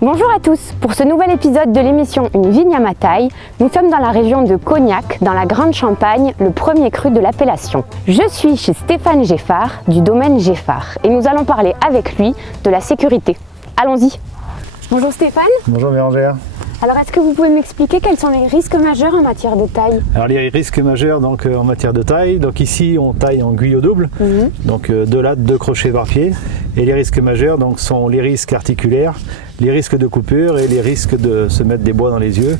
Bonjour à tous, pour ce nouvel épisode de l'émission Une vigne à ma taille, nous sommes dans la région de Cognac, dans la Grande Champagne, le premier cru de l'appellation. Je suis chez Stéphane Geffard du domaine Geffard et nous allons parler avec lui de la sécurité. Allons-y. Bonjour Stéphane. Bonjour Bérangère. Alors est-ce que vous pouvez m'expliquer quels sont les risques majeurs en matière de taille? Alors les risques majeurs en matière de taille, donc ici on taille en guyot double, donc 2 lattes, 2 crochets par pied. Et les risques majeurs sont les risques articulaires, les risques de coupure et les risques de se mettre des bois dans les yeux,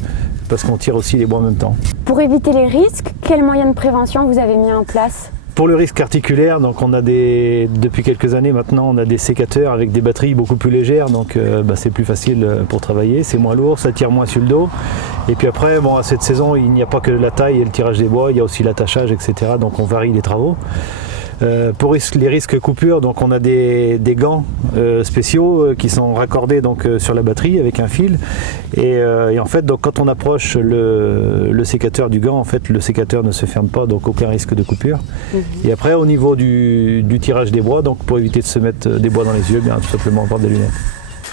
parce qu'on tire aussi les bois en même temps. Pour éviter les risques, quels moyens de prévention vous avez mis en place? Pour le risque articulaire, donc depuis quelques années maintenant, on a des sécateurs avec des batteries beaucoup plus légères, donc c'est plus facile pour travailler, c'est moins lourd, ça tire moins sur le dos. Et puis après, à cette saison, il n'y a pas que la taille et le tirage des bois, il y a aussi l'attachage, etc. Donc on varie les travaux. Pour les risques coupures, donc on a des gants spéciaux qui sont raccordés sur la batterie avec un fil et en fait donc quand on approche le sécateur du gant, en fait le sécateur ne se ferme pas, donc aucun risque de coupure. Et après au niveau du tirage des bois, donc pour éviter de se mettre des bois dans les yeux, tout simplement avoir des lunettes.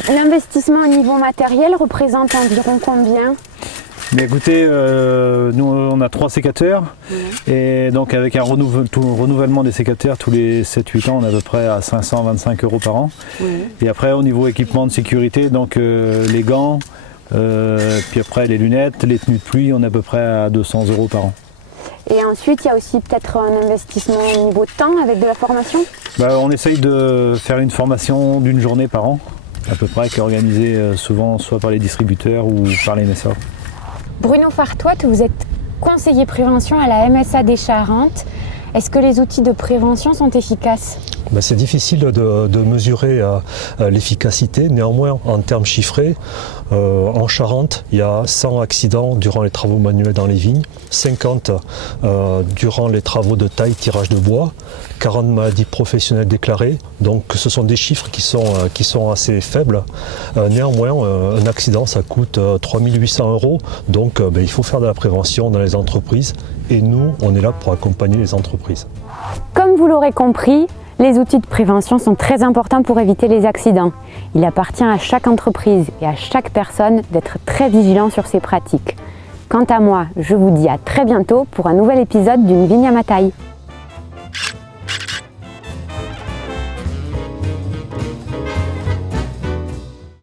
L'investissement au niveau matériel représente environ combien? Mais écoutez, nous on a 3 sécateurs et donc avec un renouvellement des sécateurs tous les 7-8 ans, on est à peu près à 525 € par an. Et après au niveau équipement de sécurité, donc les gants, puis après les lunettes, les tenues de pluie, on est à peu près à 200 € par an. Et ensuite, il y a aussi peut-être un investissement au niveau temps avec de la formation? On essaye de faire une formation d'une journée par an, à peu près, qui est organisée souvent soit par les distributeurs ou par les MSA. Bruno Fartoit, vous êtes conseiller prévention à la MSA des Charentes. Est-ce que les outils de prévention sont efficaces? C'est difficile de mesurer l'efficacité. Néanmoins, en termes chiffrés, en Charente, il y a 100 accidents durant les travaux manuels dans les vignes, 50 durant les travaux de taille, tirage de bois, 40 maladies professionnelles déclarées. Donc ce sont des chiffres qui sont assez faibles. Néanmoins, un accident, ça coûte 3 800 €. Donc il faut faire de la prévention dans les entreprises. Et nous, on est là pour accompagner les entreprises. Comme vous l'aurez compris, les outils de prévention sont très importants pour éviter les accidents. Il appartient à chaque entreprise et à chaque personne d'être très vigilant sur ces pratiques. Quant à moi, je vous dis à très bientôt pour un nouvel épisode d'une vigne à ma taille.